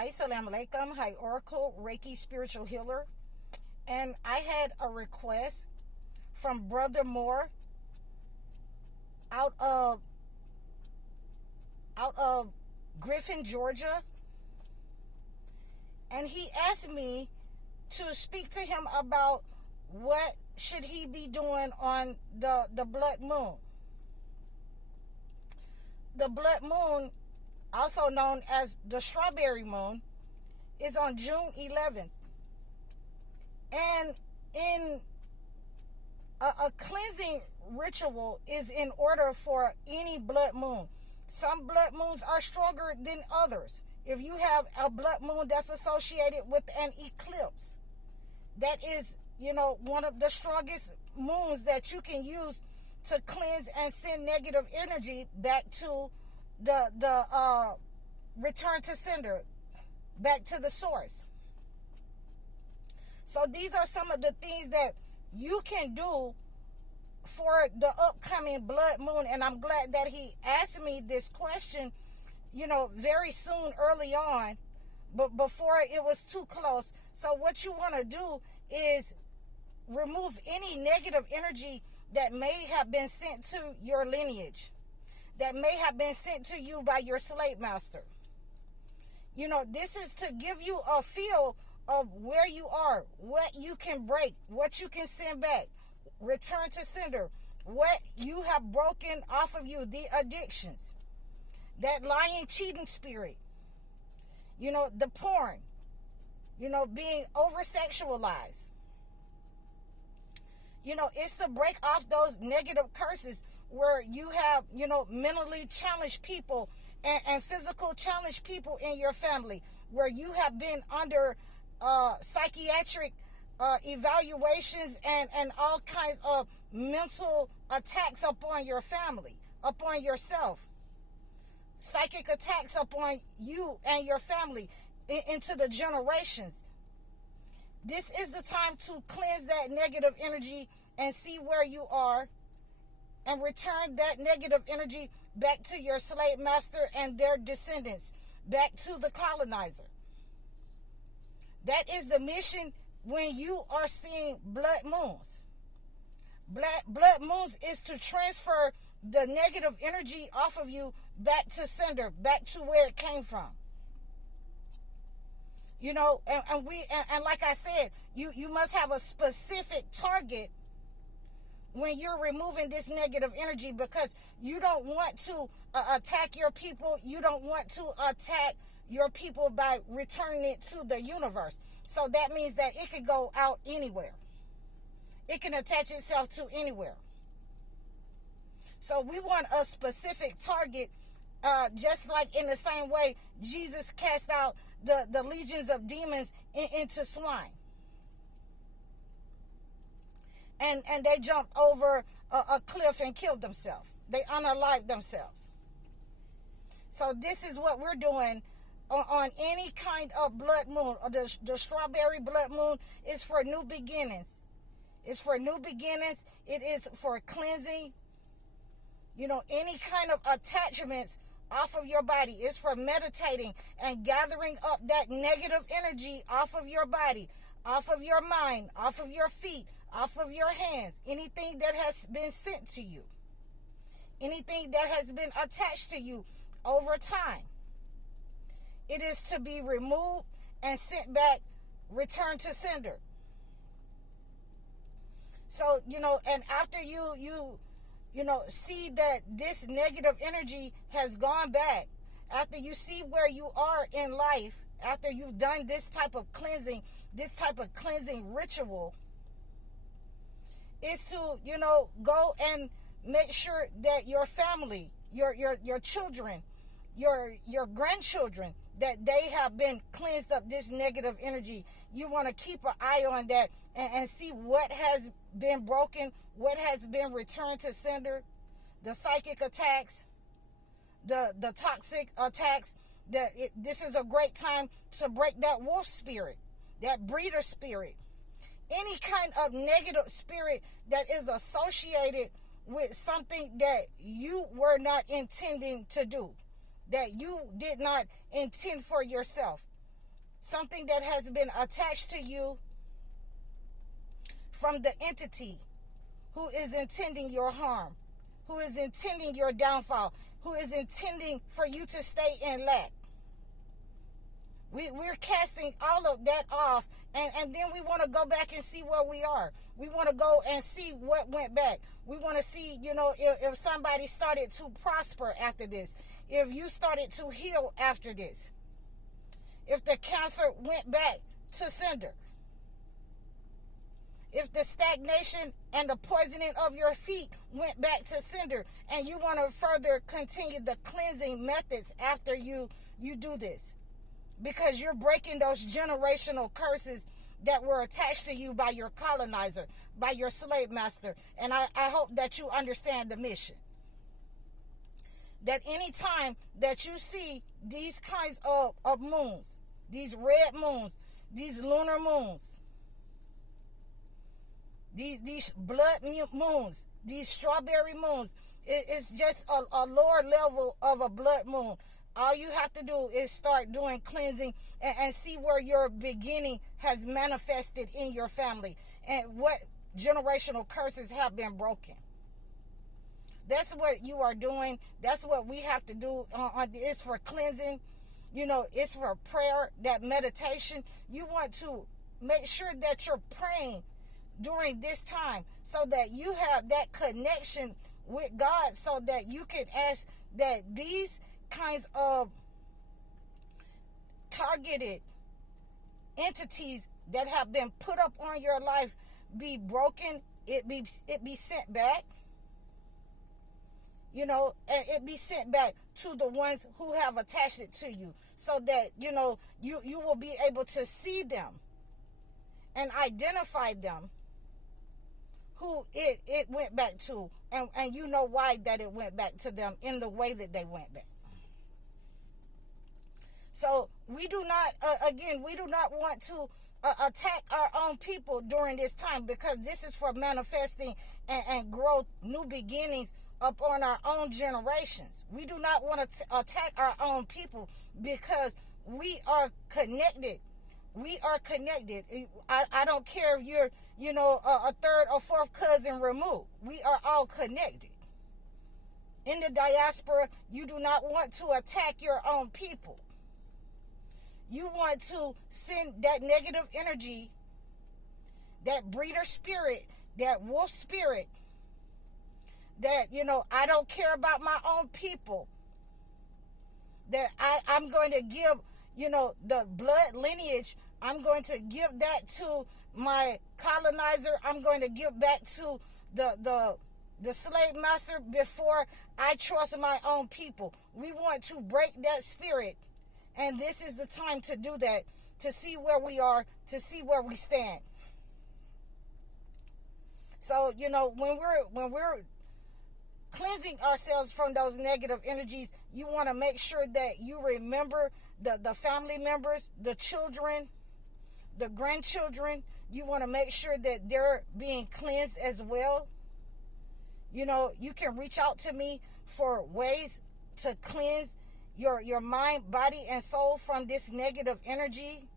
Assalamu alaikum. Hi, Oracle, Reiki spiritual healer. And I had a request from Brother Moore out of Griffin, Georgia. And he asked me to speak to him about what should he be doing on the blood moon. The blood moon, also known as the strawberry moon, is on June 11th. And in a cleansing ritual is in order for any blood moon. Some blood moons are stronger than others. If you have a blood moon that's associated with an eclipse, that is, one of the strongest moons that you can use to cleanse and send negative energy back to the return to sender, back to the source. So these are some of the things that you can do for the upcoming blood moon. And I'm glad that he asked me this question, very soon, early on, but before it was too close. So what you want to do is remove any negative energy that may have been sent to your lineage, that may have been sent to you by your slave master. This is to give you a feel of where you are, what you can break, what you can send back, return to sender, what you have broken off of you, the addictions, that lying, cheating spirit, the porn, being over-sexualized. It's to break off those negative curses where you have, mentally challenged people and physical challenged people in your family, where you have been under psychiatric evaluations and all kinds of mental attacks upon your family, upon yourself, psychic attacks upon you and your family into the generations. This is the time to cleanse that negative energy and see where you are and return that negative energy back to your slave master and their descendants, back to the colonizer. That is the mission when you are seeing blood moons. Blood moons is to transfer the negative energy off of you back to sender, back to where it came from. And like I said, you must have a specific target when you're removing this negative energy, because you don't want to attack your people. You don't want to attack your people by returning it to the universe. So that means that it could go out anywhere. It can attach itself to anywhere. So we want a specific target, just like in the same way Jesus cast out the legions of demons into swine. And they jumped over a cliff and killed themselves. They unalived themselves. So this is what we're doing on any kind of blood moon. The strawberry blood moon is for new beginnings. It's for new beginnings. It is for cleansing. Any kind of attachments off of your body. It's for meditating and gathering up that negative energy off of your body, off of your mind, off of your feet, off of your hands. Anything that has been sent to you. Anything that has been attached to you over time. It is to be removed and sent back, returned to sender. So, and after you see that this negative energy has gone back, after you see where you are in life, after you've done this type of cleansing ritual, is to, go and make sure that your family, your children, your grandchildren, that they have been cleansed up this negative energy. You want to keep an eye on that and see what has been broken, what has been returned to sender, the psychic attacks, the toxic attacks. This is a great time to break that wolf spirit, that breeder spirit, any kind of negative spirit that is associated with something that you were not intending to do, that you did not intend for yourself. something that has been attached to you from the entity who is intending your harm, who is intending your downfall, who is intending for you to stay in lack. We're casting all of that off, and then we want to go back and see where we are. We want to go and see what went back. We want to see, if somebody started to prosper after this, if you started to heal after this, if the cancer went back to sender, if the stagnation and the poisoning of your feet went back to sender, and you want to further continue the cleansing methods after you do this, because you're breaking those generational curses that were attached to you by your colonizer, by your slave master. And I hope that you understand the mission. That anytime that you see these kinds of moons, these red moons, these lunar moons, these blood moons, these strawberry moons, it's just a lower level of a blood moon. All you have to do is start doing cleansing and see where your beginning has manifested in your family and what generational curses have been broken. That's what you are doing. That's what we have to do. It's for cleansing. It's for prayer, that meditation. You want to make sure that you're praying during this time so that you have that connection with God, so that you can ask that these kinds of targeted entities that have been put up on your life be broken, it be sent back, and it be sent back to the ones who have attached it to you, so that you will be able to see them and identify them, who it went back to, and you know why that it went back to them in the way that they went back. So we do not want to attack our own people during this time, because this is for manifesting and growth, new beginnings upon our own generations. We do not want to attack our own people, because we are connected. We are connected. I don't care if you're, a third or fourth cousin removed. We are all connected. In the diaspora, you do not want to attack your own people. You want to send that negative energy, that breeder spirit, that wolf spirit, that, I don't care about my own people, that I'm going to give, the blood lineage, I'm going to give that to my colonizer. I'm going to give back to the slave master before I trust my own people. We want to break that spirit. And this is the time to do that, to see where we are, to see where we stand. So, when we're cleansing ourselves from those negative energies, you want to make sure that you remember the family members, the children, the grandchildren. You want to make sure that they're being cleansed as well. You can reach out to me for ways to cleanse your mind, body, and soul from this negative energy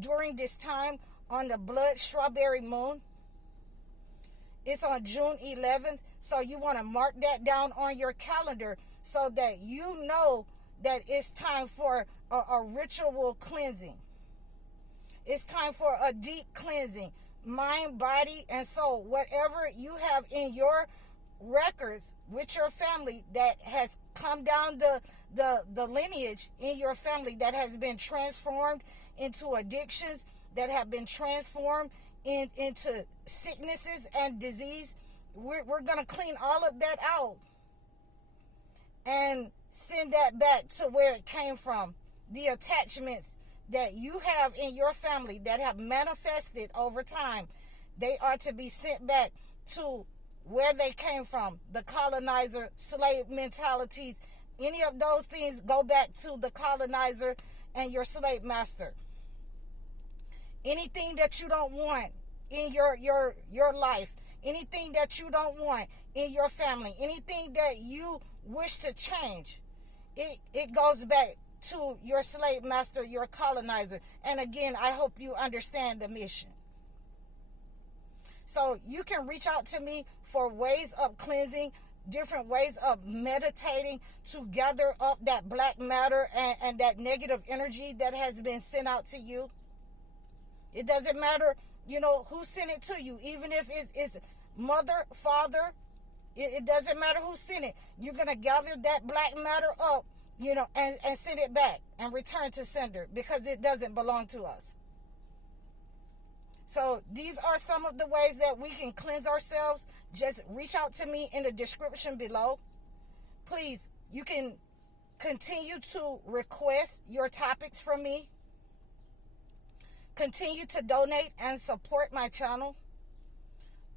during this time on the blood strawberry moon. It's on June 11th, so you want to mark that down on your calendar so that you know that it's time for a ritual cleansing. It's time for a deep cleansing, mind, body, and soul. Whatever you have in your records with your family that has come down the lineage in your family, that has been transformed into addictions, that have been transformed into sicknesses and disease. We're going to clean all of that out and send that back to where it came from. The attachments that you have in your family that have manifested over time, they are to be sent back to where they came from. The colonizer, slave mentalities, any of those things go back to the colonizer and your slave master. Anything that you don't want in your life, anything that you don't want in your family, anything that you wish to change, it goes back to your slave master, your colonizer. And again, I hope you understand the mission. So you can reach out to me for ways of cleansing, different ways of meditating to gather up that black matter and that negative energy that has been sent out to you. It doesn't matter, who sent it to you. Even if it's mother, father, it doesn't matter who sent it. You're going to gather that black matter up, and send it back and return to sender, because it doesn't belong to us. So these are some of the ways that we can cleanse ourselves. Just reach out to me in the description below. Please, you can continue to request your topics from me. Continue to donate and support my channel.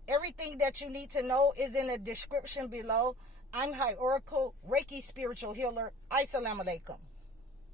Everything that you need to know is in the description below. I'm High Oracle, Reiki Spiritual Healer. Assalamu alaikum.